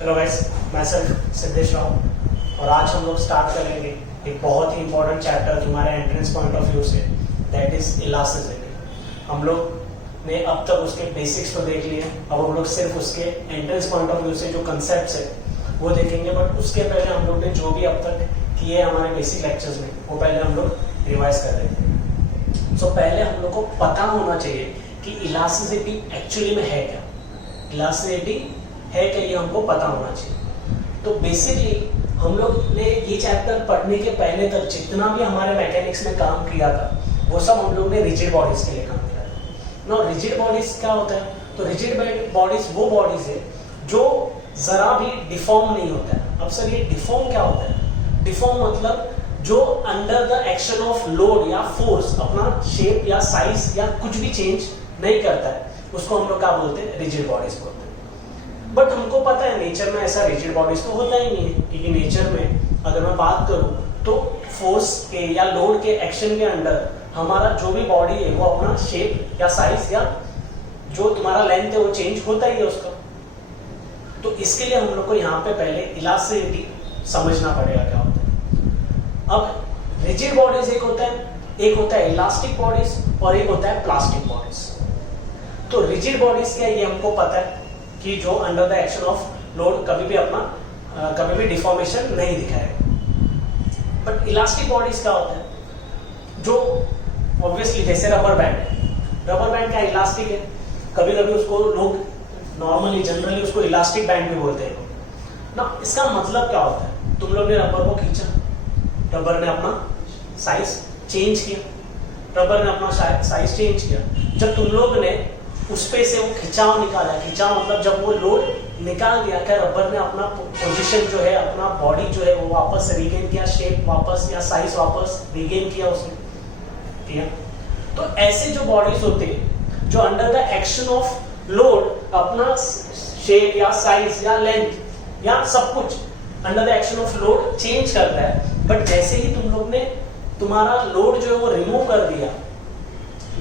Hello guys, मैं सिद्धेश राव और आज हम लोग स्टार्ट करेंगे एक बहुत ही इंपॉर्टेंट चैप्टर जो हमारे एंट्रेंस पॉइंट ऑफ व्यू से, दैट इज इलास्टिसिटी। हम लोग ने अब तक उसके बेसिक्स तो देख लिए, अब हम लोग सिर्फ उसके एंट्रेंस पॉइंट ऑफ व्यू से जो कंसेप्ट्स है वो देखेंगे। बट उसके पहले हम लोग ने जो भी अब तक किए हमारे बेसिक लेक्चर्स में वो पहले हम लोग रिवाइज कर रहे थे। सो पहले हम लोग को पता होना चाहिए कि इलास्टिसिटी एक्चुअली में है क्या, इलास्टिसिटी है क्या, ये हमको पता होना चाहिए। तो बेसिकली हम लोग ने ये चैप्टर पढ़ने के पहले तक जितना भी हमारे मैकेनिक्स में काम किया था वो सब हम लोग ने रिजिड बॉडीज के लिए काम किया था। ना रिजिड बॉडीज क्या होता है? तो रिजिड बॉडीज वो बॉडीज है जो जरा भी डिफॉर्म नहीं होता है। अब सर ये डिफॉर्म क्या होता है? डिफॉर्म मतलब जो under the action of load या फोर्स अपना शेप या साइज या कुछ भी चेंज नहीं करता है, उसको हम लोग क्या बोलते हैं? रिजिड बॉडीज बोलते हैं। बट हमको पता है नेचर में ऐसा रिजिड बॉडीज तो होता ही नहीं है, क्योंकि नेचर में अगर मैं बात करूं तो फोर्स के या लोड के एक्शन के अंडर हमारा जो भी बॉडी है वो अपना शेप या साइज या जो तुम्हारा लेंथ है वो चेंज होता ही है उसका। तो इसके लिए हम लोग को यहाँ पे पहले इलास्टिसिटी समझना पड़ेगा क्या होता है। अब रिजिड बॉडीज एक होता है इलास्टिक बॉडीज और एक होता है प्लास्टिक बॉडीज। तो रिजिड बॉडीज क्या, ये हमको पता है कि जो under the action of load कभी भी डिफॉर्मेशन नहीं दिखाएगा। बट इलास्टिक बॉडीज क्या होता है? जो ऑब्वियसली जैसे रबर बैंड क्या इलास्टिक है, कभी कभी उसको लोग नॉर्मली जनरली उसको इलास्टिक बैंड भी बोलते हैं ना। इसका मतलब क्या होता है? तुम लोग ने रबर को खींचा, रबर ने अपना साइज चेंज किया, जब तुम लोग ने उस पे से वो खिंचाव निकाला, खिंचाव मतलब जब वो लोड निकाल दिया, क्या रबर ने अपना पोजीशन जो है, अपना बॉडी जो है वो वापस रिगेन किया, शेप वापस या साइज वापस रिगेन किया उसने, ठीक है? तो ऐसे जो बॉडीज होते हैं जो under the action of load अपना शेप या साइज या लेंथ या सब कुछ under the action of load change करता है, बट जैसे ही तुम लोग ने तुम्हारा लोड जो है वो रिमूव कर दिया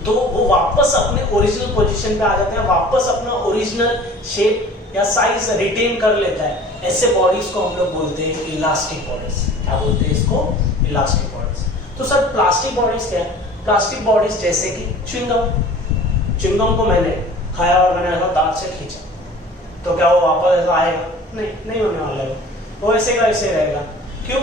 तो वो वापस अपने ओरिजिनल पोजीशन पे आ जाता है, वापस अपना ओरिजिनल शेप या साइज रिटेन कर लेता है। ऐसे बॉडीज को हम लोग बोलते हैं इलास्टिक बॉडीज। क्या बोलते हैं इसको? Elastic bodies. तो सर प्लास्टिक बॉडीज क्या है? प्लास्टिक बॉडीज जैसे कि च्युइंगम को मैंने खाया और मैंने ऐसा दांत से खींचा, तो क्या वो वापस ऐसा आएगा? नहीं होने वाला है, वो ऐसे का ऐसे रहेगा। क्यों?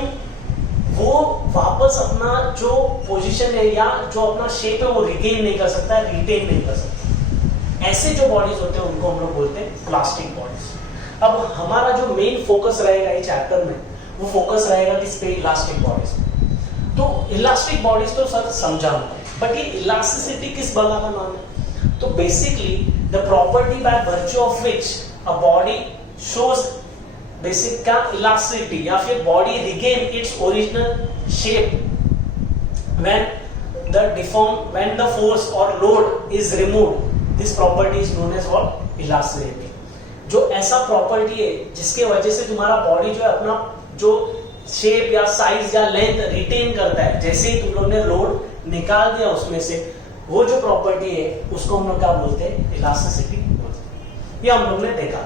वो वापस अपना जो पोजीशन है या जो अपना शेप है वो रिटेन नहीं कर सकता, रिटेन नहीं कर सकता। ऐसे जो बॉडीज होते हैं उनको हम लोग बोलते हैं प्लास्टिक बॉडीज। अब हमारा जो मेन फोकस रहेगा इस चैप्टर में वो फोकस रहेगा किस पे? Elastic bodies. तो इलास्टिक बॉडीज तो सर समझा, बट ये इलास्टिसिटी किस बला का नाम है? तो basically the property by virtue of which a body shows basic का इलास्टिसिटी या फिर body regain its original shape when the force or load is removed. This property is known as what? Elasticity. जो ऐसा property है जिसके वजह से तुम्हारा बॉडी जो है अपना जो शेप या साइज या लेंथ रिटेन करता है, जैसे ही तुम लोग ने लोड निकाल दिया उसमें से, वो जो प्रॉपर्टी है उसको हम लोग क्या बोलते हैं? इलास्टिसिटी बोलते हैं। ये हम लोग ने देखा।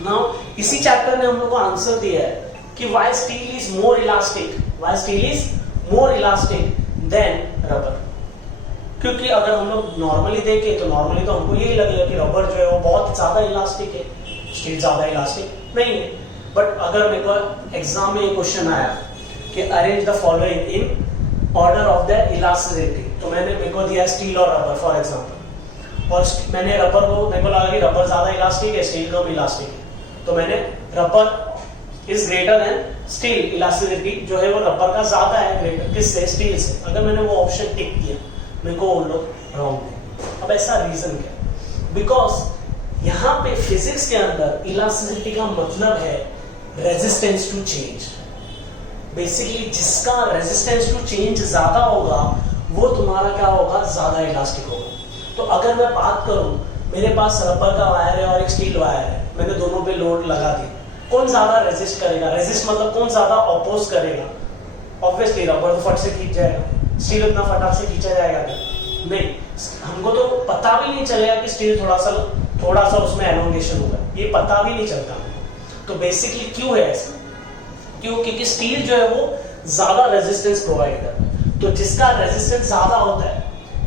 नाउ इसी चैप्टर ने हम लोग को आंसर दिया है कि why steel is more elastic than rubber। क्योंकि अगर हम लोग नॉर्मली देखें तो नॉर्मली तो हमको यही लगेगा कि रबर जो है वो बहुत ज्यादा इलास्टिक है, स्टील ज्यादा इलास्टिक नहीं है। बट अगर मेरे को एग्जाम में ये क्वेश्चन आया कि arrange the following in order of the elasticity, तो मेरे को दिया स्टील और रबर फॉर एग्जाम्पल, और मैंने रबर को, मेरे को लगा कि रबर ज्यादा इलास्टिक है, स्टील कम इलास्टिक है, तो मैंने rubber is greater than steel, elasticity जो है वो रबर का ज्यादा है ग्रेटर किससे? स्टील से। अगर मैंने वो ऑप्शन टिक किया, मेरे को वो लोग रॉन्ग है। अब ऐसा रीजन क्या? बिकॉज यहाँ पे फिजिक्स के अंदर इलास्टिसिटी का मतलब है रेजिस्टेंस टू चेंज। बेसिकली जिसका रेजिस्टेंस टू चेंज ज्यादा होगा वो तुम्हारा क्या होगा? ज्यादा इलास्टिक होगा। तो अगर मैं बात करूं, मेरे पास रबर का वायर है और एक स्टील वायर है, मैंने दोनों पे लोड लगा दी, कौन ज्यादा रेजिस्ट करेगा? रेजिस्ट मतलब कौन ज्यादा अपोज करेगा? ऑब्वियसली रबर तो फट से खींच जाएगा, स्टील इतना फटाक से खींचा जाएगा क्या? नहीं। हमको तो पता भी नहीं चलेगा कि स्टील थोड़ा सा उसमें एलोंगेशन होगा, ये पता भी नहीं चलता। तो बेसिकली क्यों है ऐसा? क्यों? क्योंकि स्टील जो है वो ज्यादा रेजिस्टेंस प्रोवाइड करता है, तो जिसका रेजिस्टेंस ज्यादा होता है,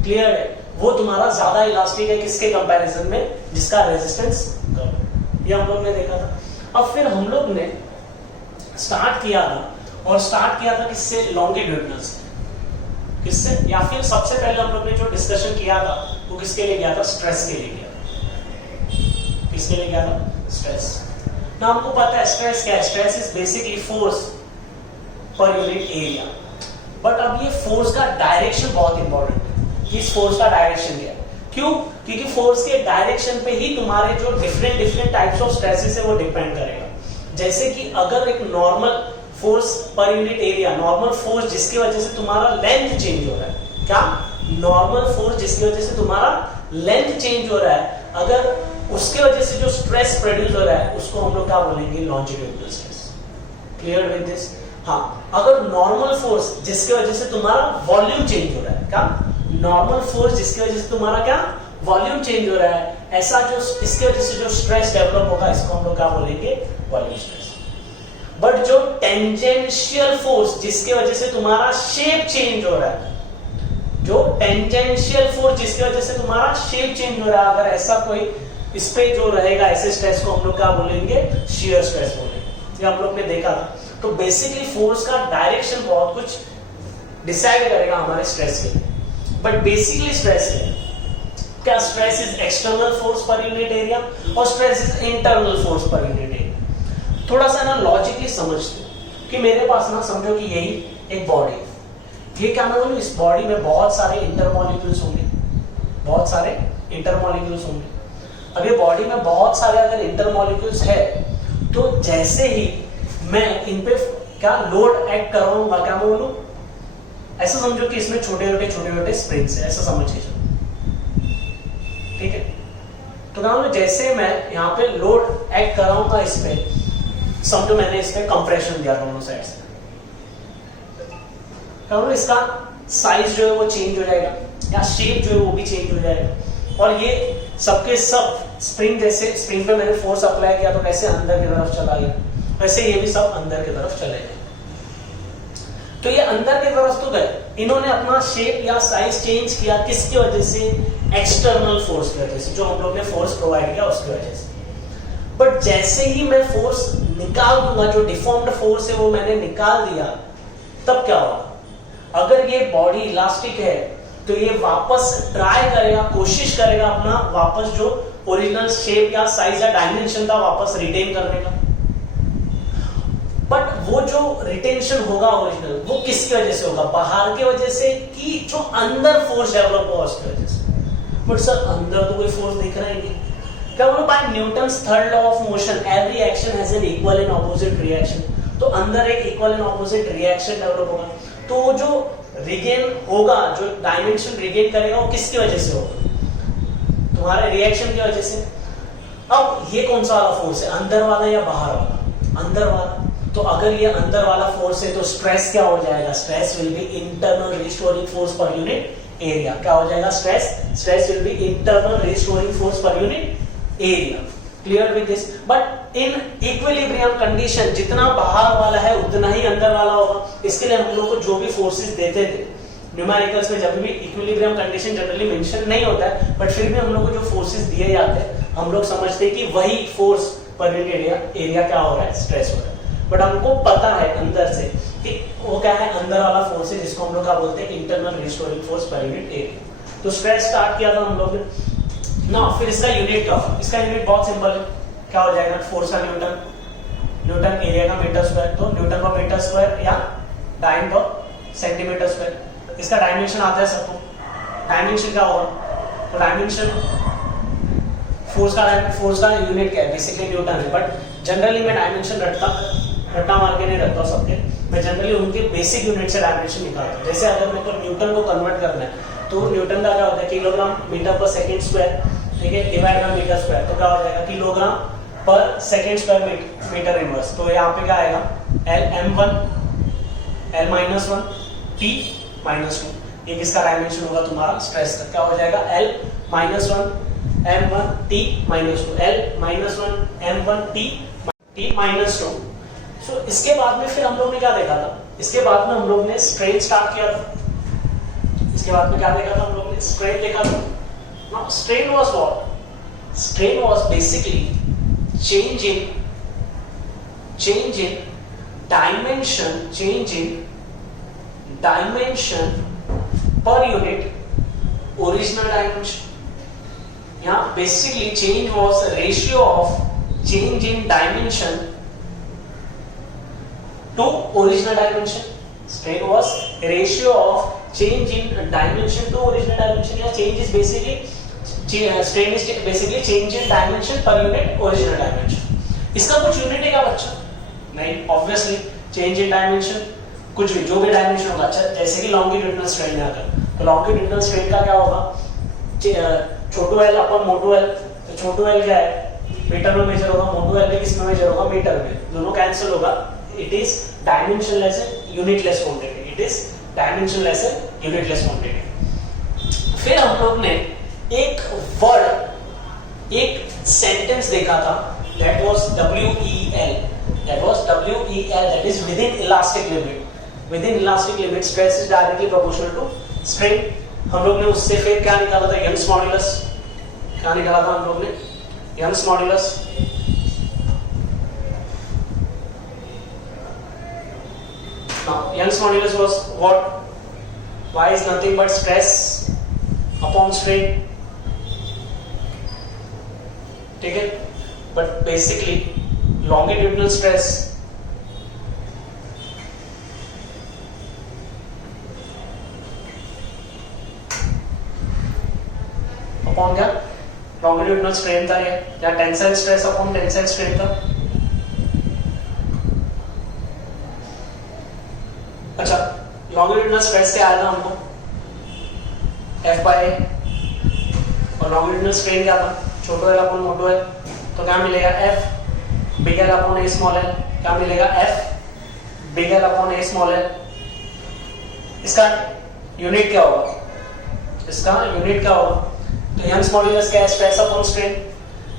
क्लियर है, वो तुम्हारा ज्यादा इलास्टिक है किसके कंपैरिजन में, जिसका रेजिस्टेंस कम। ये हम लोग ने देखा था। अब फिर हम लोग ने स्टार्ट किया था किससे? लॉन्गिट्यूडिनल से। किससे? या फिर सबसे पहले हम लोग ने जो डिस्कशन किया था वो किसके लिए गया था? स्ट्रेस के लिए गया था। किसके लिए गया था? स्ट्रेस। ना हमको पता है स्ट्रेस क्या है? Stress is basically force per unit area. But अब ये फोर्स का डायरेक्शन बहुत इंपॉर्टेंट है। इस फोर्स का डायरेक्शन क्या है? क्यों? क्योंकि फोर्स के डायरेक्शन पे ही तुम्हारे जो डिफरेंट टाइप्स ऑफ स्ट्रेसेस है वो डिपेंड करेगा। जैसे कि अगर एक normal force per unit area, normal force जिसकी वजह से तुम्हारा लेंथ चेंज हो रहा है, क्या? नॉर्मल फोर्स जिसकी वजह से तुम्हारा लेंथ चेंज हो रहा है, अगर उसके वजह से जो स्ट्रेस प्रोड्यूस हो रहा है उसको हम लोग क्या बोलेंगे? Longitudinal stress. Clear with this? हाँ, अगर नॉर्मल फोर्स जिसकी वजह से तुम्हारा वॉल्यूम चेंज हो रहा है, क्या? नॉर्मल फोर्स जिसकी वजह से तुम्हारा क्या? वॉल्यूम चेंज हो रहा है, ऐसा जो इसकी वजह से जो स्ट्रेस डेवलप होगा इसको हम लोग क्या बोलेंगे? Volume stress. बट जो टेंजेंशियल फोर्स जिसकी वजह से तुम्हारा शेप चेंज हो रहा है, जो टेंजेंशियल फोर्स जिसकी वजह से तुम्हारा शेप चेंज हो रहा है, अगर ऐसा कोई इस पे जो रहेगा, ऐसे स्ट्रेस को हम लोग क्या बोलेंगे? शियर स्ट्रेस बोलेंगे। ये हम लोग ने देखा था। तो बेसिकली फोर्स का डायरेक्शन बहुत कुछ डिसाइड करेगा हमारे स्ट्रेस के लिए। बट बेसिकली स्ट्रेस क्या? Stress is external force per unit area और stress is internal force per unit area. थोड़ा सा ना लॉजिकली समझते हो कि मेरे पास ना समझो कि यही एक बॉडी है। ये क्या मैं बोलूं? इस बॉडी में बहुत सारे इंटरमॉलिक्यूल्स होंगे, बहुत सारे इंटरमॉलिक्यूल्स होंगे। अब ये बॉडी में बहुत सारे अगर इंटरमॉलिक्यूल्स है तो जैसे ही मैं इन पे क्या लोड एक्ट कराऊंगा, क्या मैं बोलूं? ऐसा समझो कि इसमें छोटे छोटे स्प्रिंग्स है, ऐसा समझ के चलो, ठीक है? तो क्या बोलूं? जैसे मैं यहाँ पे लोड एक्ट कराऊंगा इस पे, समझो मैंने इसमें कंप्रेशन दिया दोनों साइड से, इसका साइज जो है वो चेंज हो जाएगा या शेप जो है वो भी चेंज हो जाएगा। और ये सबके सब स्प्रिंग, जैसे स्प्रिंग पे मैंने फोर्स अप्लाई किया तो कैसे अंदर की तरफ चला गया, वैसे ये भी सब अंदर की तरफ चले गए। तो ये अंदर की तरफ तो गए, इन्होंने अपना शेप या साइज चेंज किया किसकी वजह से? एक्सटर्नल फोर्स की वजह से, जो हम लोग ने फोर्स प्रोवाइड किया उसकी वजह से। बट जैसे ही मैं फोर्स निकाल दूंगा, जो डिफॉर्म्ड फोर्स है वो मैंने निकाल दिया, तब क्या होगा? अगर ये बॉडी इलास्टिक है तो ये वापस ट्राई करेगा, कोशिश करेगा अपना वापस जो ओरिजिनल शेप या साइज या डायमेंशन था वापस रिटेन करने का। बट वो जो रिटेंशन होगा ओरिजिनल, वो किसकी वजह से होगा? बाहर की वजह से कि जो अंदर फोर्स डेवलप होगा उसकी वजह से। बट सर अंदर तो कोई फोर्स दिख रहा ही नहीं। क्या बोलो? By Newton's third law of motion every action has an equal and opposite reaction. तो अंदर एक equal and opposite reaction develop होगा, तो जो रिगेन होगा, जो डायमेंशन रिगेन करेगा वो किसकी वजह से होगा? तुम्हारे रिएक्शन की वजह से। अब ये कौन सा वाला फोर्स है? अंदर वाला या बाहर वाला? अंदर वाला। तो अगर ये अंदर वाला फोर्स है तो स्ट्रेस क्या हो जाएगा? Stress will be internal restoring force per unit area. क्या हो जाएगा? Stress will be internal restoring force per unit area. Clear with this? But in equilibrium condition जितना बाहर वाला है उतना ही अंदर वाला होगा। इसके लिए हम लोग को जो भी फोर्सेस देते थे न्यूमेरिकल्स में, जब भी इक्विलिब्रियम कंडीशन जनरली मेंशन नहीं होता है, बट फिर भी हम लोग को जो फोर्सेस दिए जाते हैं हम लोग समझते हैं कि वही फोर्स पर यूनिट एरिया क्या हो रहा है? स्ट्रेस हो रहा है। बट हमको पता है अंदर से कि वो क्या है? अंदर वाला फोर्स है, जिसको हम लोग क्या बोलते हैं? Internal restoring force per unit area. तो स्ट्रेस स्टार्ट किया था हम लोग ने ना। फिर इसका यूनिट क्या होगा? इसका यूनिट बहुत सिंपल है, क्या हो जाएगा? फोर्स का न्यूटन, न्यूटन एरिया का मीटर स्क्वायर, तो न्यूटन पर मीटर स्क्वायर या डाइन पर सेंटीमीटर स्क्वायर। इसका डायमेंशन आता है सबको, डायमेंशन क्या होगा? तो डायमेंशन फोर्स का यूनिट क्या है? बेसिकली न्यूटन है। बट जनरली मैं डायमेंशन रट्टा मार के नहीं रखता सबके, मैं जनरली उनके बेसिक यूनिट से डायमेंशन निकालता हूँ। जैसे अगर मेरे को न्यूटन को कन्वर्ट करना है तो न्यूटन का क्या होता है? किलोग्राम मीटर पर सेकेंड स्क्वायर, ठीक है, डिवाइड बाय मीटर स्क्वायर। तो क्या हो जाएगा? किलोग्राम पर सेकेंड स्क्वायर मीटर इनवर्स। तो यहाँ पे क्या आएगा? L -1 T -2। ये किसका डायमेंशन होगा? तुम्हारा स्ट्रेस का। क्या हो जाएगा? L -1 M1 T -2, L -1 M1 T t minus 2। सो इसके बाद में फिर हम लोग ने क्या देखा था, इसके बाद में हम लोग ने स्ट्रेन स्टार्ट किया था। इसके बाद में क्या देखा था हम लोग ने, स्ट्रेन देखा था। Now strain was what, strain was basically change in dimension, change in dimension per unit original dimension। यहाँ basically change was ratio of change in dimension to original dimension। strain was ratio of change in dimension to original dimension। यहाँ change is basically strain is basically change in dimension per unit original dimension। इसका कुछ unit है क्या बच्चा? नहीं, obviously change in dimension कुछ भी, जो भी डायमेंशन होगा। अच्छा, जैसे कि लॉन्गिट्यूडिनल स्ट्रेन है अगर, तो लॉन्गिट्यूडिनल स्ट्रेन का क्या होगा, छोटू एल अपन मोटू एल। तो छोटू एल क्या है, मीटर में मेजर होगा, मोटू एल किस में मेजर होगा, मीटर में। दोनों कैंसिल होगा। It is dimensionless and unitless quantity, it is dimensionless and unitless quantity. फिर हम लोग ने एक वर्ड, एक सेंटेंस देखा था, that was WEL, that was WEL, that is within elastic limit, within elastic limit stress is directly proportional to strain। हम लोग ने उससे फिर क्या निकाला था, यंग्स मॉड्यूलस। क्या निकाला था हम लोग ने, Young's modulus. now Young's modulus was what, y is nothing but stress upon strain, ठीक है। But basically longitudinal stress upon क्या, लॉन्गिट्यूडिनल स्ट्रेन था ये, या tensile stress upon tensile strain था। अच्छा, लॉन्गिट्यूडिनल स्ट्रेस क्या आएगा हमको, F बाय A, और लॉन्गिट्यूडिनल स्ट्रेन क्या था, छोटो एल अपॉन मोटो एल। तो क्या मिलेगा, F बिग एल अपॉन ए स्मॉल एल। क्या मिलेगा, F बिग एल अपॉन ए स्मॉल एल। इसका यूनिट क्या होगा, इसका यूनिट क्या होगा, तो यंग्स मॉड्यूलस क्या है, स्ट्रेस अपॉन स्ट्रेन।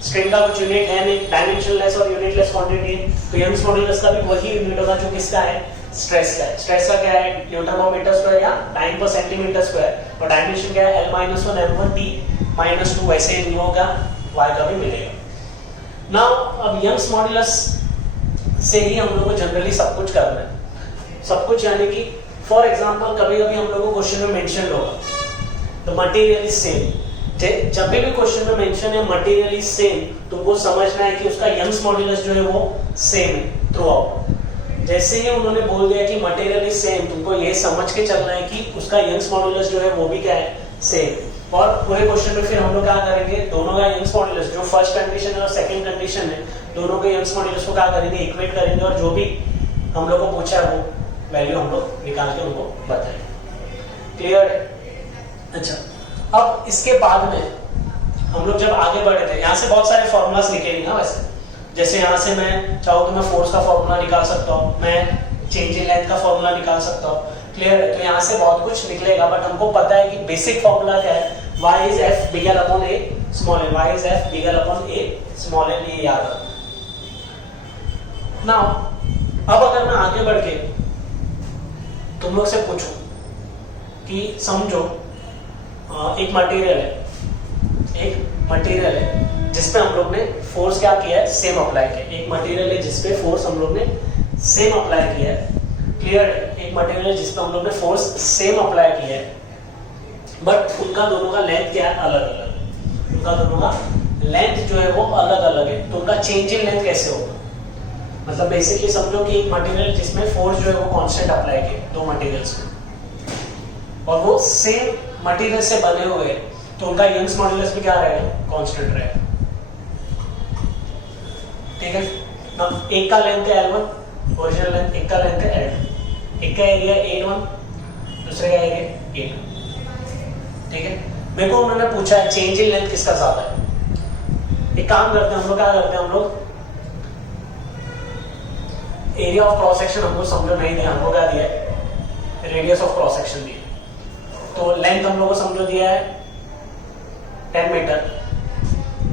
स्ट्रेन का कुछ यूनिट है नहीं, डायमेंशनलेस और यूनिटलेस क्वांटिटी है। तो यंग्स मॉड्यूलस का भी वही यूनिट होगा जो किसका है, स्ट्रेस का है। स्ट्रेस का क्या है, न्यूटन पर मीटर स्क्वायर या टाइम पर सेंटीमीटर स्क्वायर, और डायमेंशन क्या है, L-1 M1 T-2। वैसे इन लोगों का y का भी मिलेगा। नाउ अब यंग्स मॉड्यूलस से ही हम लोग को जनरली सब कुछ करना है, सब कुछ यानी कि फॉर एग्जांपल कभी कभी हम लोग को क्वेश्चन में मेंशन होगा द मटेरियल इज सेम। जब भी क्वेश्चन में मेंशन है मटेरियल इज सेम, तुमको समझना है कि उसका यंग्स मॉड्यूलस जो है वो सेम है थ्रू आउट। जैसे ही उन्होंने बोल दिया कि मटेरियल इज सेम, तुमको ये समझ के चलना है कि उसका यंग्स मॉड्यूलस जो है वो भी क्या है, सेम। और पूरे क्वेश्चन में फिर हम लोग क्या करेंगे, दोनों का यंग्स मॉड्यूलस जो फर्स्ट कंडीशन है और सेकंड कंडीशन है, दोनों के यंग्स मॉड्यूलस को क्या करेंगे, इक्वेट करेंगे, और जो भी हम लोग को पूछा है वो वैल्यू हम लोग निकाल के उनको बताएंगे। क्लियर है? अच्छा, अब इसके बाद में हम लोग जब आगे बढ़े थे, यहाँ से बहुत सारे फॉर्मूलास निकलेंगे ना वैसे। जैसे यहाँ से मैं चाहूँ तो मैं फोर्स का फॉर्मूला निकाल सकता हूँ, मैं चेंज इन लेंथ का फॉर्मूला निकाल सकता हूँ। क्लियर है? तो यहाँ से बहुत कुछ निकलेगा, बट हमको पता है कि बेसिक फॉर्मूला क्या है, y is f big L upon a small l, y is f big L upon a small l, ये याद रखना। नाउ अब अगर मैं आगे बढ़ के तुम लोग से पूछूं कि समझो एक मटेरियल है जिसपे हम लोग ने फोर्स क्या किया है, सेम अप्लाई किया। एक मटेरियल है जिसपे फोर्स हम लोग ने सेम अप्लाई किया है। क्लियर है? एक मटेरियल है जिसपे हम लोग ने फोर्स सेम अप्लाई किया है, बट उनका दोनों का लेंथ क्या है, अलग अलग। उनका दोनों का लेंथ जो है वो अलग अलग है। तो उनका चेंज इन लेंथ कैसे होगा, मतलब बेसिकली समझो कि एक मटेरियल जिसमें फोर्स जो है वो कांस्टेंट अप्लाई किया, दो मटेरियल्स में, और वो सेम मटेरियल से बने हुए, तो उनका यंग्स मॉड्यूलस भी क्या रहेगा, कांस्टेंट रहेगा। ठीक है ना? एक का लेंथ है L1 ओरिजिनल लेंथ, एक का लेंथ है L2, एक का एरिया 8 दूसरे का एरिया 8। ठीक है, मेरे को उन्होंने पूछा है चेंज इन लेंथ किसका ज्यादा है। एक काम करते हैं हम लोग, क्या करते हैं हम लोग, एरिया ऑफ क्रॉस सेक्शन हमको समझो नहीं दिया, हमको क्या दिया है, रेडियस ऑफ क्रॉस सेक्शन दिया। तो लेंथ हम लोग को समझो दिया है 10 मीटर,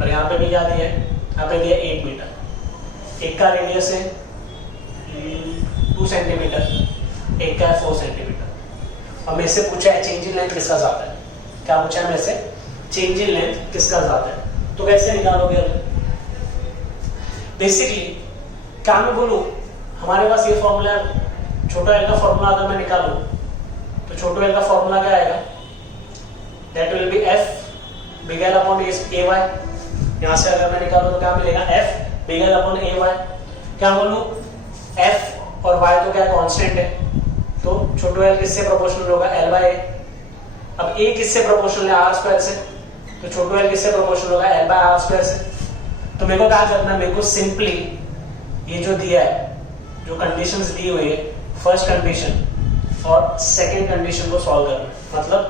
और यहाँ पे भी क्या दिया है, यहाँ पे दिया 8 मीटर। एक का रेडियस है 2 सेंटीमीटर, एक का है 4 सेंटीमीटर। और मेरे से पूछा है चेंज इन लेंथ किसका ज्यादा है। क्या पूछा है मेरे से? चेंज इन लेंथ किसका ज्यादा है। तो कैसे निकालोगे? बेसिकली क्या मैं बोलूं, हमारे पास ये फॉर्मूला, छोटा एल का फॉर्मूला अगर मैं निकालूं तो छोटा एल का फॉर्मूला क्या आएगा? That will be F big L upon A Y. यहां से अगर मैं निकालूं तो क्या मिलेगा? F big L upon A Y. क्या बोलूं? एफ और वाई तो क्या कांस्टेंट है, तो छोटा एल किससे प्रोपोर्शनल होगा? एल बाय ए। अब ए किससे प्रोपोर्शनल है? आर स्क्वायर से। तो छोटा एल किससे प्रोपोर्शनल होगा? एल बाय आर स्क्वायर से। तो मेरे को क्या करना है? मेरे को सिंपली ये जो दिया है, जो कंडीशंस दी हुई है, फर्स्ट कंडीशन और सेकंड कंडीशन को सॉल्व करना। मतलब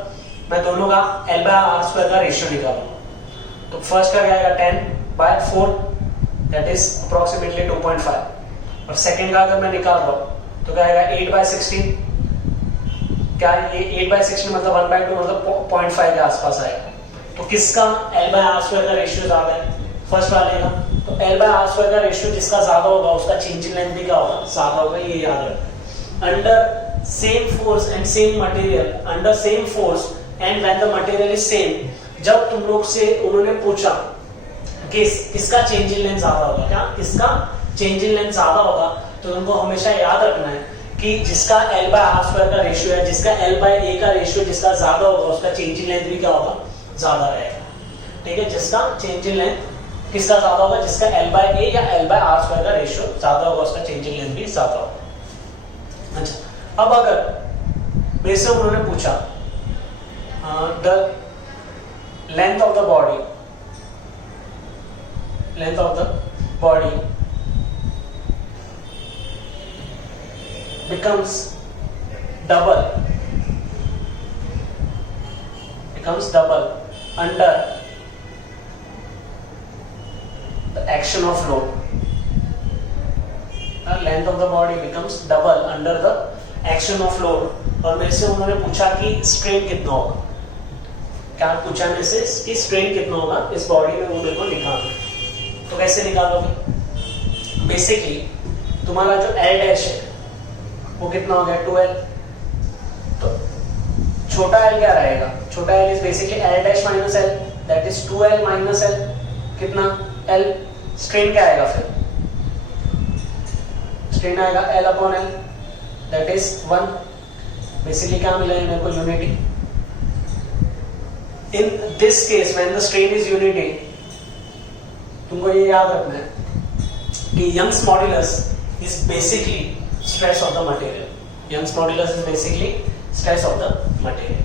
मैं दोनों का एल बाय आर स्क्वायर का रेशियो निकालूंगा। तो फर्स्ट का क्या आएगा? 10/4 दैट इज अप्रोक्सीमेटली 2.5। और सेकंड का अगर मैं निकाल रहा हूं तो क्या आएगा? 8/16। क्या ये 8/16 मतलब 1/2 मतलब 0.5 के आसपास आएगा। तो किसका एल बाय आर स्क्वायर का रेशियो ज्यादा है? फर्स्ट वाले का। तो एल बाय आर स्क्वायर का रेशियो जिसका ज्यादा होगा उसका चेंज इन लेंथ भी क्या होगा? ज्यादा होगा। ये याद रखना। Under same force and same material, under same force and when the material is same, जब तुम लोग से उन्होंने पूछा कि किसका चेंज इन लेंथ ज्यादा होगा, क्या किसका चेंज इन लेंथ ज्यादा होगा, तो तुमको हमेशा याद रखना है कि जिसका एल बाय आर स्क्वायर का रेशियो है, जिसका एल बाय ए का रेशियो जिसका ज्यादा होगा उसका चेंज इन लेंथ भी क्या होगा? ज्यादा रहेगा। ठीक है, जिसका चेंज इन लेंथ किसका ज्यादा होगा? जिसका एल बाय ए या एल बाय आर स्क्वायर का रेशियो ज्यादा होगा उसका चेंज इन लेंथ भी ज्यादा होगा। अच्छा, अब अगर मेरे से उन्होंने पूछा the length of the body, length of the body becomes double under the action of load. The length of the body becomes double under the action of load. और मेरे से उन्होंने पूछा कि स्ट्रेन कितना होगा। क्या पूछा मेरे से कि स्ट्रेन कितना होगा इस बॉडी में, वो मेरे को निकालना। तो कैसे निकालोगे? बेसिकली तुम्हारा जो एल डैश है वो कितना हो गया? 2l। तो छोटा l क्या रहेगा? छोटा l is basically l dash minus l, that is 2l minus l। कितना? l। स्ट्रेन क्या आएगा फिर? स्ट्रेन आएगा l upon l, that is 1। Basically क्या मिला है मेरे को? Unity. In this case when the strain is unity, तुमको ये याद रखना है कि Young's modulus is basically stress of the material. Young's modulus is basically stress of the material.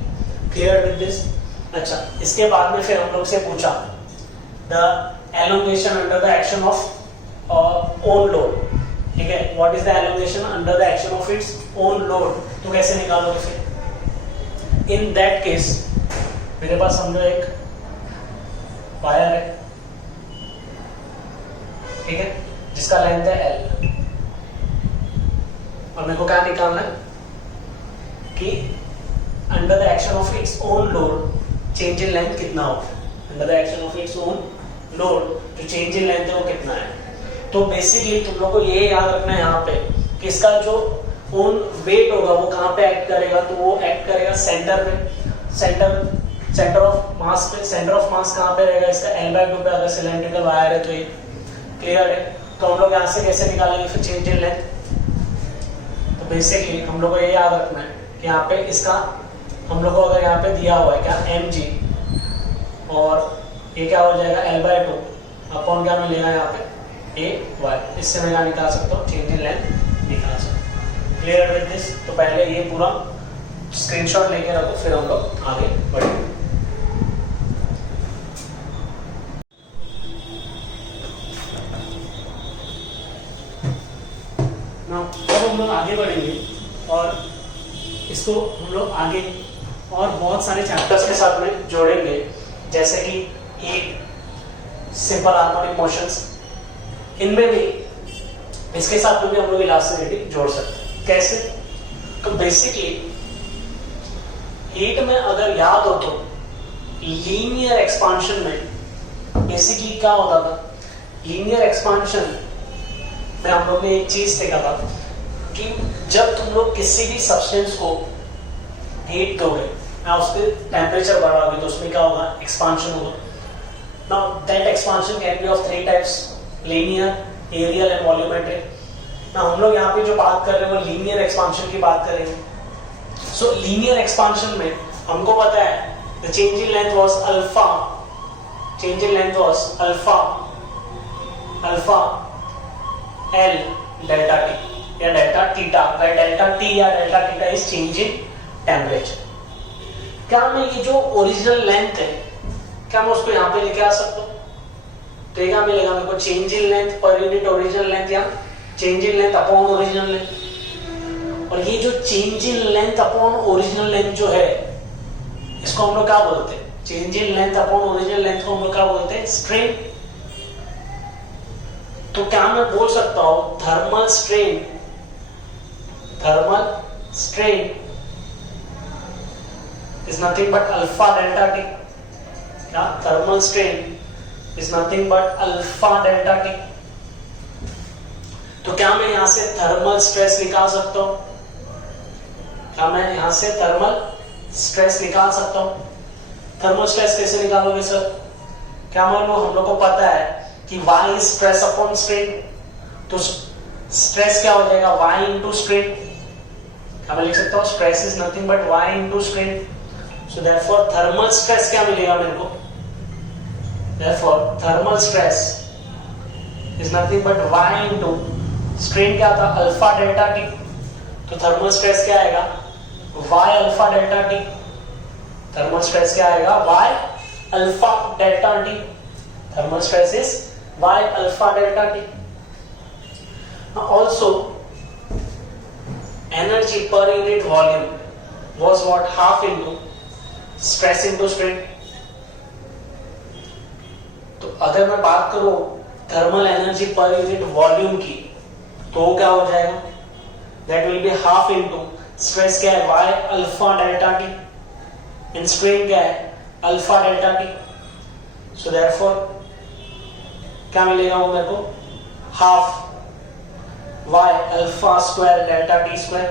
Clear with this? अच्छा, इसके बाद में फिर हम लोग से पूछा the elongation under the action of own load. ठीक है, what is the elongation under the action of its own load? तो कैसे निकालोगे फिर? In that case मेरे पास समझो एक वायर है, ठीक है, जिसका लेंथ है L, और मेरे को क्या निकालना है कि under the action of its own load change in length कितना होगा। Under the action of its own load जो चेंज इन लेंथ है वो कितना है। तो बेसिकली तुम लोग को ये याद रखना है यहाँ पे कि इसका जो ओन वेट होगा वो कहाँ पे एक्ट करेगा? तो वो एक्ट करेगा सेंटर पे, सेंटर ऑफ मास पे। सेंटर ऑफ मास कहाँ पे रहेगा? इसका L/2 पे। अगर सिलेंड्रिकल वायर है तो ये क्लियर है। तो हम लोग यहाँ से कैसे निकालेंगे फिर चेंज इन लेंथ? तो बेसिकली हम लोग को ये याद रखना है कि यहाँ पे इसका हम लोग को अगर यहाँ पे दिया हुआ है क्या? mg, और ये क्या हो जाएगा? L/2 अपॉन क्या मिलेगा यहाँ पे? ay। इससे मैं क्या निकाल सकता हूँ? चेंज इन लेंथ निकाल सकता हूँ। Clear with this? तो पहले ये पूरा स्क्रीनशॉट लेके रखो, फिर हम लोग आगे बढ़ेंगे। अब हम लोग आगे बढ़ेंगे और इसको हम लोग आगे और बहुत सारे चैप्टर्स के साथ में जोड़ेंगे, जैसे कि हीट, सिंपल हार्मोनिक मोशंस, इनमें भी इसके साथ में भी हम लोग इलास्टिसिटी जोड़ सकते हैं। कैसे? तो बेसिकली हीट में अगर याद हो तो लीनियर एक्सपांशन में बेसिकली क्या होता था? लीनियर एक्सपांशन में हम लोग ने एक चीज देखा था कि जब तुम लोग किसी भी सब्सटेंस को हीट दोगे ना, उसके टेम्परेचर बढ़ाओगे तो उसमें क्या होगा, एक्सपांशन होगा. Now that expansion can be of 3 types, linear, areal and volumetric. ना हम लोग यहाँ पे जो बात कर रहे हैं वो लीनियर एक्सपांशन की बात कर रहे हैं. सो लीनियर एक्सपांशन में हमको पता है the change in length was alpha, change in length was alpha L delta T या delta theta, where delta T या delta theta is change in temperature. क्या मैं ये जो ओरिजिनल लेंथ है क्या मैं उसको यहाँ पे लेके आ सकता हूँ? तो ये क्या मिलेगा मेरे को, change in length per unit original length या change in length upon original length. और ये जो change in length upon original length जो है इसको हम लोग क्या बोलते हैं, change in length upon original length को हम लोग क्या बोलते हैं, स्ट्रेन. तो क्या मैं बोल सकता हूं thermal strain is nothing but alpha delta t. क्या thermal strain is nothing but alpha delta t. तो क्या मैं यहां से थर्मल स्ट्रेस निकाल सकता हूं? क्या मैं यहां से थर्मल स्ट्रेस निकाल सकता हूं? थर्मल स्ट्रेस कैसे निकालोगे सर? क्या मान लो हम लोग को पता है कि y is stress upon strain, तो स्ट्रेस क्या हो जाएगा, y into strain. क्या मैं लिख सकता हूं stress is nothing but y into strain. So therefore thermal stress क्या मिलेगा मेरे को, therefore thermal stress is nothing but y into strain क्या था, अल्फा डेल्टा टी. तो थर्मल स्ट्रेस क्या आएगा, y alpha delta T. Thermal stress क्या आएगा, y alpha delta T. Thermal stress is y alpha delta T. Also energy per unit volume was what, half into stress into strain. तो अगर मैं बात करूं thermal energy per unit volume की तो क्या हो जाएगा, that will be half into stress क्या है, y अल्फा डेल्टा टी, इन स्ट्रेन क्या है, alpha delta T. So therefore क्या मिलेगा वो मेरे को, half y alpha square delta T square,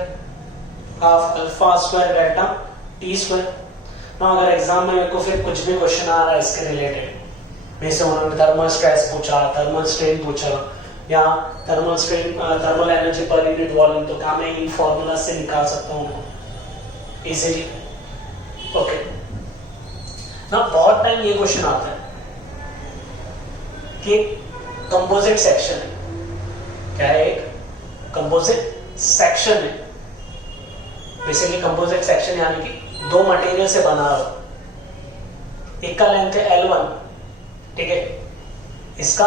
half alpha square delta T square. ना अगर एग्जाम में मेरे को फिर कुछ भी क्वेश्चन आ रहा है इसके रिलेटेड, जैसे उन्होंने थर्मल स्ट्रेस पूछा, थर्मल स्ट्रेन पूछा या thermal strain, thermal energy per unit volume, तो क्या मैं इन फॉर्मूला से निकाल सकता हूँ इजीली. ओके ना, बहुत टाइम ये क्वेश्चन आता है कि कंपोजिट सेक्शन है, क्या है, एक कंपोजिट सेक्शन है. बेसिकली कंपोजिट सेक्शन यानी कि दो मटेरियल से बना हो, एक का लेंथ है L1, ठीक है, इसका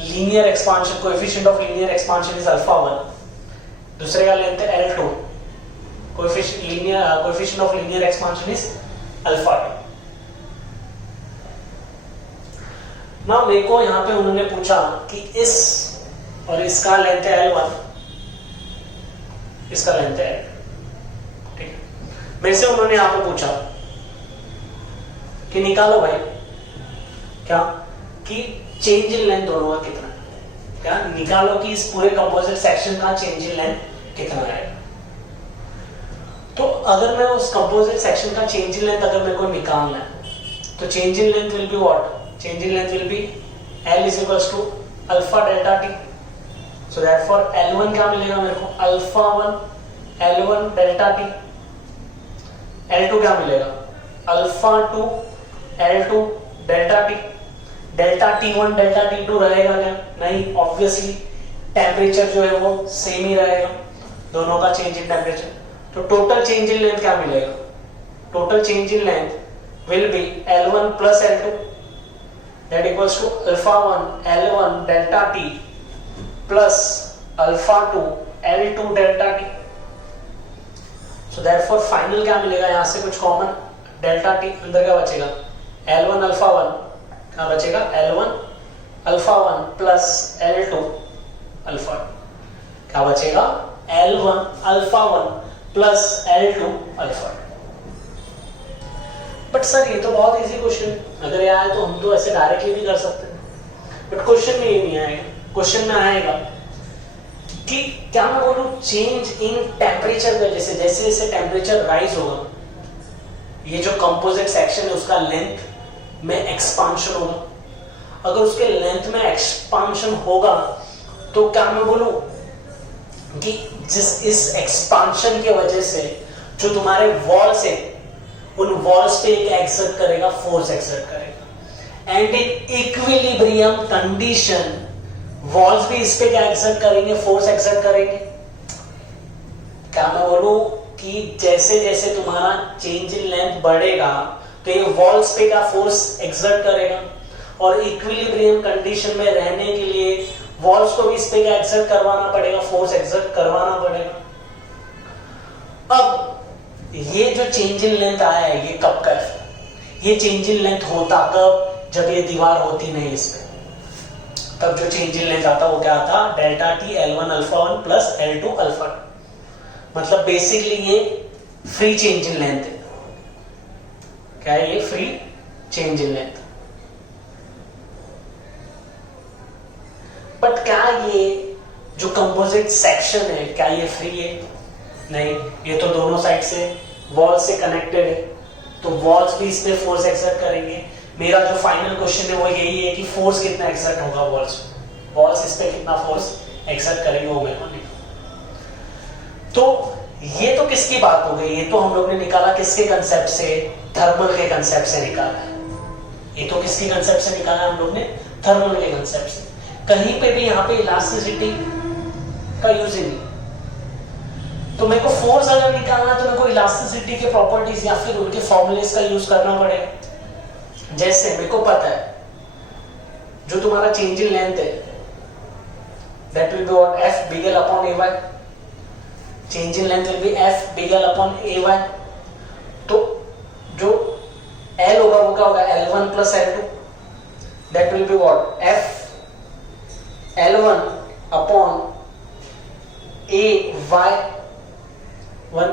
linear expansion, coefficient of linear expansion is alpha 1, दूसरे का लेंथ है L2, coefficient of linear expansion is alpha 2. ना मेरे को यहां पे उन्होंने पूछा कि इस और इसका लेंथ है L1, इसका लेंथ है L2, मेरे से उन्होंने यहां पे पूछा कि निकालो भाई क्या कि चेंज इन लेंथ दोनों का कितना है, क्या निकालो कि इस पूरे कंपोजिट सेक्शन का चेंज इन लेंथ कितना है. तो अगर मैं उस कंपोजिट सेक्शन का चेंज इन लेंथ अगर मेरे को निकालना है तो change in length will be what, change in length will be L is equals to alpha delta T. So therefore L1 क्या मिलेगा मेरे को, alpha 1 L1 delta T. L2 क्या मिलेगा, alpha 2 L2 delta T. Delta T1 delta T2 रहेगा क्या, नहीं, obviously temperature जो है वो सेम ही रहेगा, दोनों का चेंज इन टेम्परेचर. तो टोटल चेंज इन लेंथ क्या मिलेगा, total change in length will be L1 plus L2 that equals to alpha 1 L1 delta T plus alpha 2 L2 delta T. So therefore final क्या मिलेगा, यहां से कुछ common delta T, अंदर क्या बचेगा, L1 अल्फा 1, क्या बचेगा L1 alpha 1 plus L2 alpha, क्या बचेगा L1 alpha 1 plus L2 alpha. But sir ये तो बहुत इजी क्वेश्चन, अगर ये आए तो हम तो ऐसे डायरेक्टली भी कर सकते हैं, बट क्वेश्चन में ये नहीं आएगा. क्वेश्चन में आएगा कि क्या मैं बोलूं चेंज इन टेम्परेचर की वजह से, जैसे जैसे टेम्परेचर राइज होगा ये जो कंपोजिट सेक्शन है उसका लेंथ में एक्सपांशन होगा। अगर उसके लेंथ में एक्सपांशन होगा तो क्या मैं बोलूं कि जिस इस एक्सपांशन की वजह से जो तुम्हारे वॉल्स है उन वॉल्स पे एक एक्सर्ट करेगा, फोर्स एक्सर्ट करेगा। And in equilibrium condition walls भी इस पे क्या एक्सर्ट करेंगे, फोर्स एक्सर्ट करेंगे। क्या मैं बोलूं कि जैसे जैसे तुम्हारा चेंज इन लेंथ बढ़ेगा तो ये वॉल्स पे क्या फोर्स एक्सर्ट करेगा, और इक्विलिब्रियम कंडीशन में रहने के लिए वॉल्स को भी इस पे क्या एक्सर्ट करवाना पड़ेगा, फोर्स एक्सर्ट करवाना पड़ेगा। अब ये जो चेंज इन लेंथ आया है ये कब का है? ये चेंज इन लेंथ होता कब? जब ये दीवार होती नहीं इस पे, तब जो चेंज इन लेंथ आता वो क्या आता? Delta T L1 alpha 1 plus L2 alpha 2। मतलब बेसिकली ये फ्री चेंज इन लेंथ है। क्या है ये? Free change in length. But क्या ये जो कंपोजिट सेक्शन है क्या ये फ्री है? नहीं, ये तो दोनों साइड से वॉल से कनेक्टेड है, तो वॉल्स भी इसमें फोर्स एक्सर्ट करेंगे। मेरा जो फाइनल क्वेश्चन है वो यही है कि फोर्स कितना एक्सर्ट होगा वॉल्स इस पे कितना फोर्स एक्सर्ट करेंगे वो मेरे को निकालना। तो ये तो किसकी बात हो गई? ये तो हम लोग ने निकाला किसके कंसेप्ट से? थर्मल के कंसेप्ट से निकाला है। ये तो किसके कंसेप्ट से निकाला हम लोग ने? थर्मल के कंसेप्ट से। कहीं पे भी यहाँ पे इलास्टिसिटी का यूज ही नहीं। तो मेरे को फोर्स अगर निकालना तो मेरे को इलास्टिसिटी के प्रॉपर्टीज या फिर उनके फॉर्मूलेस का यूज करना पड़ेगा। जैसे मेरे को पता है जो तुम्हारा चेंज इन लेंथ है that will be what? F big L upon AY। Change in length will B F big L upon AY। तो जो L होगा वो क्या होगा? L1 plus L2। That will be what? F L1 upon AY 1।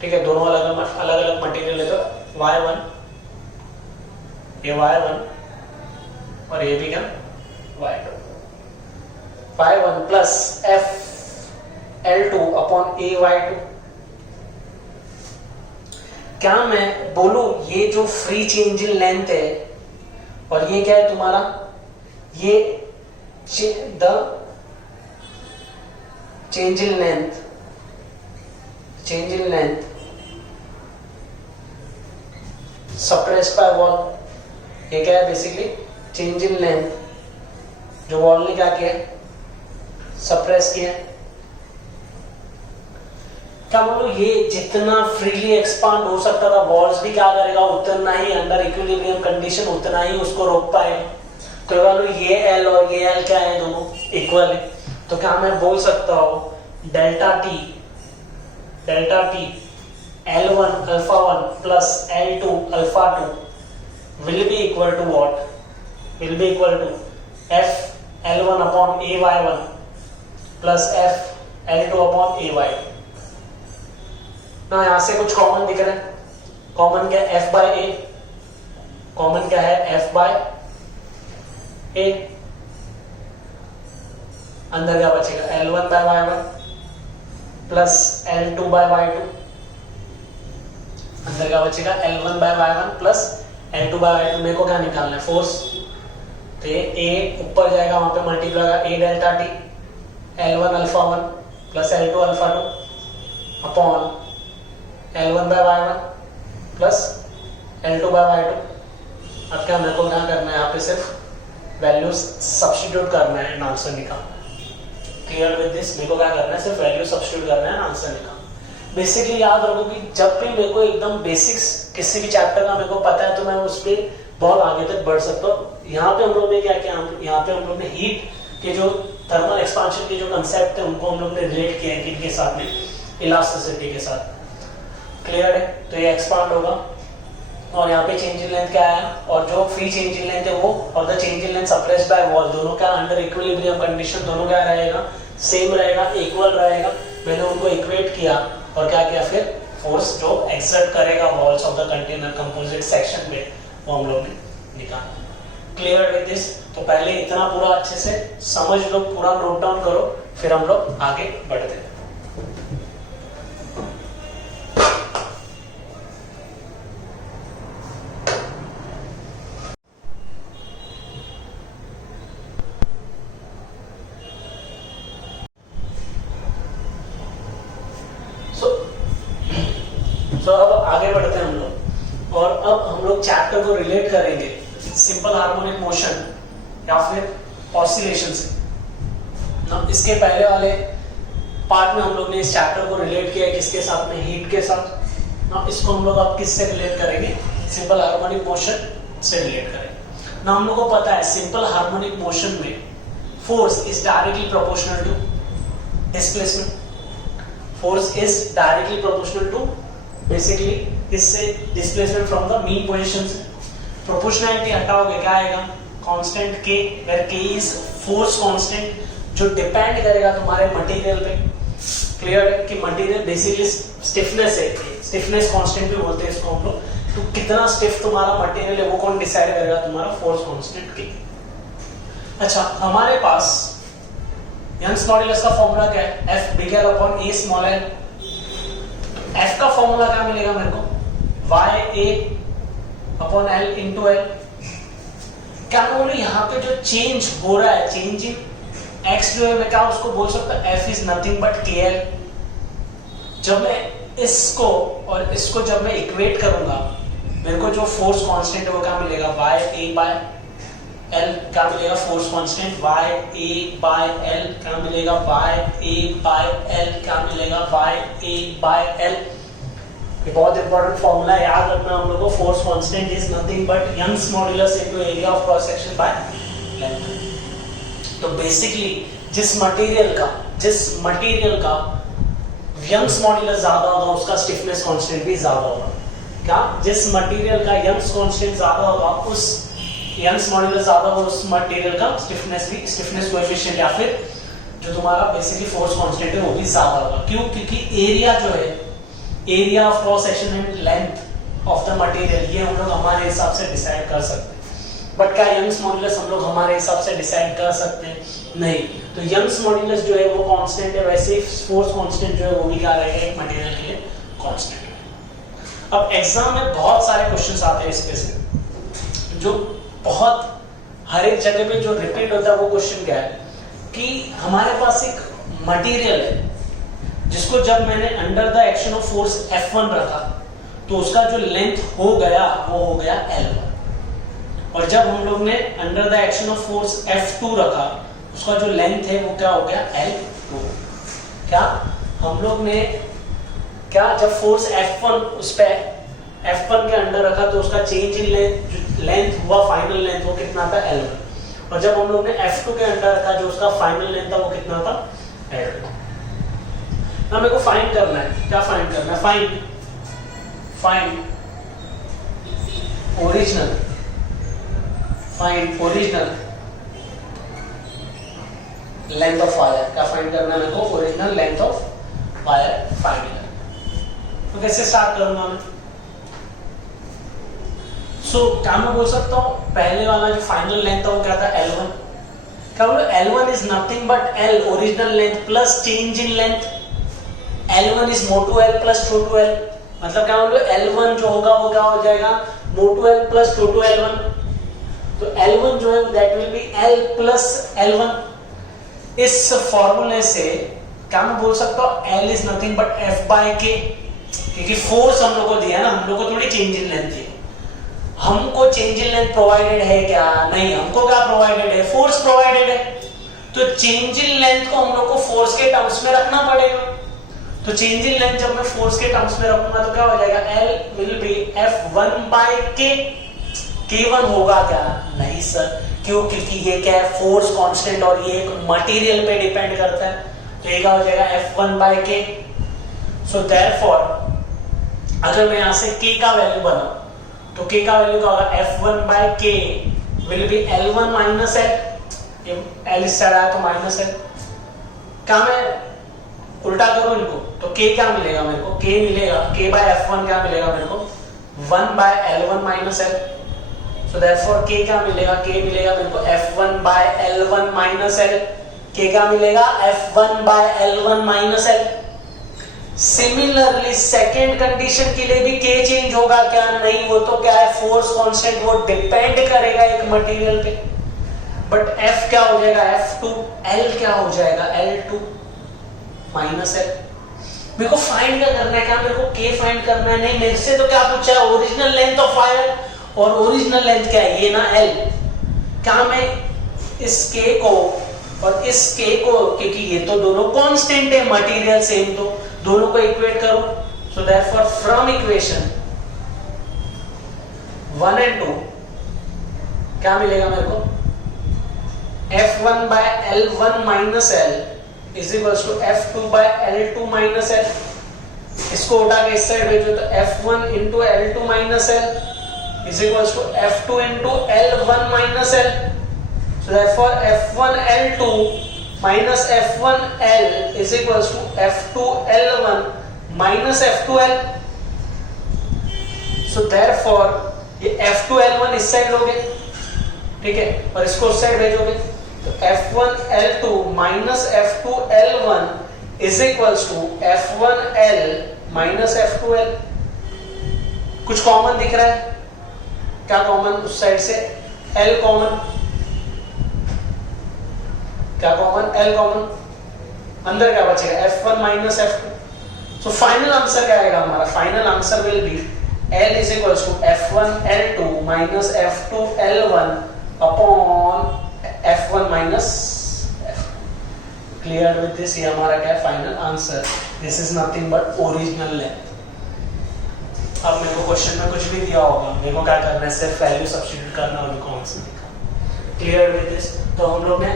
ठीक है, दोनों अलग अलग मटेरियल है तो Y1 ये Y1 और ये भी क्या? Y2। Y1 plus F L2 upon AY2। क्या मैं बोलूं ये जो फ्री चेंज इन लेंथ है और ये क्या है तुम्हारा? ये the change in length suppressed bye wall. ये क्या है? बेसिकली चेंज इन लेंथ जो वॉल ने क्या किया? सप्रेस किया। क्या बोलो ये जितना फ्रीली एक्सपांड हो सकता था वॉल्स भी क्या करेगा? उतना ही अंडर इक्विलिब्रियम कंडीशन उतना ही उसको रोक पाएगा। तो बोलो ये L और ये L क्या है? दोनों इक्वल है। तो क्या मैं बोल सकता हूं delta T L1 alpha 1 plus L2 alpha 2 will be equal to what? Will be equal to F L1 upon AY1 plus F L2 upon AY। ना यहां से कुछ कॉमन दिख रहा है। कॉमन क्या है? F by A। कॉमन क्या है? F by A। अंदर क्या बचेगा? L1 by Y1 plus L2 by Y2। अंदर क्या बचेगा? L1 by Y1 plus L2 by Y2। मेरे को क्या निकालना है? फोर्स। तो ये A ऊपर जाएगा, वहां पे मल्टीप्लाई होगा A delta T L1 alpha 1 plus L2 alpha 2 upon L1 by Y1 plus L2 by Y2। अब क्या मेरे को क्या करना है? यहाँ पे सिर्फ वैल्यूज सब्स्टिट्यूट करना है, आंसर निकालना। Clear with this? मेरे को क्या करना है? सिर्फ वैल्यू सब्स्टिट्यूट करना है, आंसर निकालना। बेसिकली याद रखो कि जब भी मेरे को एकदम बेसिक्स किसी भी चैप्टर का मेरे को पता है तो मैं उस पर बहुत आगे तक बढ़ सकता हूँ। यहाँ पे हम लोग ने क्या किया? यहाँ पे हम लोग ने हीट के जो थर्मल एक्सपांशन के जो कंसेप्ट है उनको हम लोग ने रिलेट किया है किनके साथ में? इलास्टिसिटी के साथ। क्लियर है? तो ये एक्सपांड होगा और यहाँ पे चेंज इन लेंथ क्या आया? और जो फ्री चेंज इन लेंथ है वो और the change in length suppressed bye wall दोनों क्या अंडर इक्विलिब्रियम कंडीशन दोनों क्या रहेगा? सेम रहेगा, इक्वल रहेगा। मैंने उनको इक्वेट किया और क्या किया फिर? फोर्स जो एक्सर्ट करेगा walls of the container composite section में वो हम लोग ने निकाला। Clear with this? तो पहले इतना पूरा अच्छे से समझ लो, पूरा नोट डाउन करो। फिर हम लोग आगे बढ़ते हैं। सो अब आगे बढ़ते हैं हम लोग, और अब हम लोग चैप्टर को रिलेट करेंगे सिंपल हार्मोनिक मोशन या फिर ऑसिलेशन से ना। इसके पहले वाले पार्ट में हम लोग ने इस चैप्टर को रिलेट किया है किसके साथ में, हीट के साथ ना। इसको हम लोग अब किससे रिलेट करेंगे, सिंपल हार्मोनिक मोशन से रिलेट करेंगे ना। हम लोग को पता है सिंपल हार्मोनिक मोशन में force is directly proportional to displacement. Force is directly proportional to basically इससे displacement from the mean position से। प्रोपोर्शनैलिटी हटाओगे क्या आएगा, constant k, where k is force constant जो डिपेंड करेगा तुम्हारे मटेरियल पे। क्लियर है कि मटेरियल बेसिकली स्टिफनेस है, स्टिफनेस कांस्टेंट भी बोलते हैं इसको हम लोग। तो कितना स्टिफ तुम्हारा मटेरियल है वो कौन डिसाइड करेगा, तुम्हारा फोर्स कांस्टेंट k। अच्छा, हमारे पास यंग्स मॉड्यूलस का फॉर्मूला क्या है, F bigger upon A small l। F का फॉर्मूला क्या मिलेगा मेरे को, YA upon L into L। क्या मैं बोलूं यहाँ पे जो चेंज हो रहा है, चेंज इन X जो है, मैं क्या उसको बोल सकता हूँ, F is nothing but KL। जब मैं इसको और इसको जब मैं इक्वेट करूंगा, मेरे को जो फोर्स कांस्टेंट है वो क्या मिलेगा, YA बाय L। क्या मिलेगा force constant, YA by L। क्या मिलेगा, YA बाय L। क्या मिलेगा, YA बाय L। ये बहुत इंपॉर्टेंट फॉर्मूला है, याद रखना हम लोग को। Force constant is nothing but Young's modulus into area of cross section by length. तो बेसिकली जिस मटेरियल का यंग्स मॉड्यूलस ज्यादा होगा उसका स्टिफनेस कांस्टेंट भी ज्यादा होगा। क्या, जिस मटेरियल का यंग्स कांस्टेंट ज्यादा होगा उस यंग्स मॉड्यूलस ज्यादा होगा उस मटेरियल का स्टिफनेस कोएफिशिएंट या फिर जो तुम्हारा बेसिकली फोर्स कांस्टेंट है वो भी ज्यादा होगा। क्यों, क्योंकि एरिया जो है, area of cross section and length of the material, ये हम लोग हमारे हिसाब से डिसाइड कर सकते हैं। बट क्या यंग्स मॉड्यूलस हम लोग हमारे हिसाब से डिसाइड कर सकते हैं, नहीं। तो यंग्स मॉड्यूलस जो है वो कांस्टेंट है, वैसे फोर्स कांस्टेंट जो है वो भी क्या रहेगा, एक मटेरियल के लिए कांस्टेंट है। अब एग्जाम में बहुत सारे क्वेश्चंस आते हैं इस पे से, जो बहुत हर एक जगह पे जो रिपीट होता है वो क्वेश्चन क्या है कि हमारे पास एक मटेरियल है जिसको जब मैंने under the action of force F1 रखा तो उसका जो लेंथ हो गया वो हो गया L1, और जब हम लोग ने under the action of force F2 रखा उसका जो लेंथ है वो क्या हो गया, L2। क्या हम लोग ने क्या जब फोर्स F1 उस पे F1 के अंडर रखा तो उसका चेंज इन लेंथ हुआ, फाइनल लेंथ वो कितना था, L1। और जब हम लोग ने F2 के अंडर रखा जो उसका फाइनल लेंथ था वो कितना था, L2। ना मेरे को फाइंड करना है, क्या फाइंड करना है, find original length of wire. क्या फाइंड करना है मेरे को, original length of wire find करना। तो कैसे स्टार्ट करूंगा मैं, क्या मैं बोल सकता हूं, पहले वाला जो फाइनल लेंथ था वो क्या था, L1। क्या बोलो, L1 is nothing but L original length plus change in length. L1 is Motu L plus Chhotu L। मतलब क्या बोलो, L1 जो होगा वो क्या हो जाएगा, मोटू L प्लस छोटू L1। तो L1 जो है that will be L plus L1। इस फॉर्मूले से क्या मैं बोल सकता हूं, L is nothing but F by K, क्योंकि फोर्स हम लोग को दिया है ना, हम लोग को थोड़ी चेंज इन लेंथ दी। हमको चेंज इन लेंथ प्रोवाइडेड है क्या, नहीं, हमको क्या प्रोवाइडेड है, फोर्स प्रोवाइडेड है। तो चेंज इन लेंथ को हम लोग को फोर्स के टर्म्स में रखना पड़ेगा। तो चेंज इन लेंथ जब मैं फोर्स के टर्म्स में रखूंगा तो क्या हो जाएगा, L will be F1 by K। K1 होगा क्या, नहीं सर, क्यों, क्योंकि ये क्या है, फोर्स कांस्टेंट और ये एक मटेरियल पे डिपेंड करता है। तो ये क्या हो जाएगा, F1 by K। So therefore अगर मैं यहां से K का वैल्यू बनाऊं तो K का वैल्यू क्या होगा, F1 by K will be L1 minus L। L इस साइड आया तो माइनस L। क्या मैं उल्टा करूं इनको तो K क्या मिलेगा मेरे को, K मिलेगा, K बाय F1 क्या मिलेगा मेरे को, 1 by L1 minus L। So therefore K क्या मिलेगा, K मिलेगा मेरे को F1 bye L1 minus L। के क्या मिलेगा F1 by L1 minus L। Similarly second condition के लिए भी के चेंज होगा क्या? नहीं, वो तो क्या है फोर्स कांस्टेंट, वो डिपेंड करेगा एक मटेरियल पे। बट F क्या हो जाएगा F2, L क्या हो जाएगा L2 माइनस L। मेरे को फाइंड क्या करना है? क्या मेरे को के फाइंड करना है? नहीं, मेरे से तो क्या पूछा है ओरिजिनल लेंथ ऑफ वायर, और ओरिजिनल लेंथ क्या है ये ना L। क्या मैं इस के को और इस के को, क्योंकि ये तो दोनों कांस्टेंट है, मटेरियल सेम, तो दोनों को इक्वेट करो। So therefore from equation 1 and 2 क्या मिलेगा मेरे को? F1 by L1 minus L is equals to F2 by L2 minus L। इसको उठा के इस साइड भेजो तो F1 into L2 minus L is equals to F2 into L1 minus L। So therefore F1 L2 minus F1 L is equals to F2 L1 minus F2 L। So therefore ये F2 L1 इस side लोगे, ठीक है, और इसको उस side भेजोगे तो F1 L2 minus F2 L1 is equals to F1 L minus F2 L। कुछ कॉमन दिख रहा है क्या? कॉमन उस साइड से L कॉमन, क्या कॉमन? L कॉमन, अंदर क्या बचेगा F1 minus F2। So final answer क्या आएगा हमारा? Final answer will be L is equals to F1 L2 minus F2 L1 upon F1 minus F। Clear with this? ये हमारा क्या है final answer. This is nothing but original length. अब मेरे को क्वेश्चन में कुछ भी दिया होगा, मेरे को क्या करना है? सिर्फ वैल्यू सब्स्टिट्यूट करना और मेरे को आंसर लिखा। Clear with this? तो हम लोग ने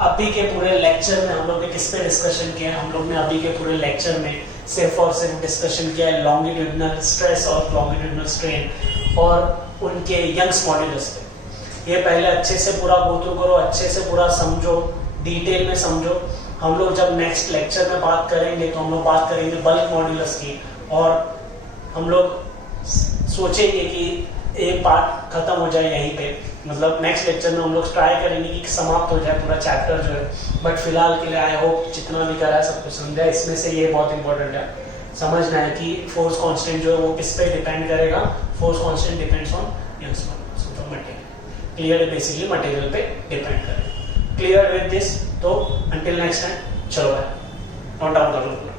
अभी के पूरे लेक्चर में हम लोग ने किस पे डिस्कशन किया है? हम लोग ने अभी के पूरे लेक्चर में सिर्फ और सिर्फ डिस्कशन किया है लॉन्गिट्यूडिनल स्ट्रेस और लॉन्गिट्यूडिनल स्ट्रेन और उनके यंग्स मॉड्यूलस पे। ये पहले अच्छे से पूरा गो थ्रू करो, अच्छे से पूरा समझो, डिटेल में समझो। हम लोग जब नेक्स्ट लेक्चर में बात करेंगे तो हम लोग बात करेंगे बल्क मॉड्यूलस की, और हम लोग सोचेंगे कि एक पार्ट खत्म हो जाए यहीं पे, मतलब नेक्स्ट लेक्चर में हम लोग ट्राई करेंगे कि समाप्त हो जाए पूरा चैप्टर जो है। बट फिलहाल के लिए आई होप जितना भी करा है सब कुछ समझा। इसमें से ये बहुत इंपॉर्टेंट है समझना है कि फोर्स कांस्टेंट जो है वो किस पे डिपेंड करेगा? Force constant depends on Young's modulus, तो मटेरियल। क्लियर? बेसिकली मटेरियल पे डिपेंड करेगा। Clear with this? तो अंटिल नेक्स्ट टाइम, चलो नोट डाउन कर लो।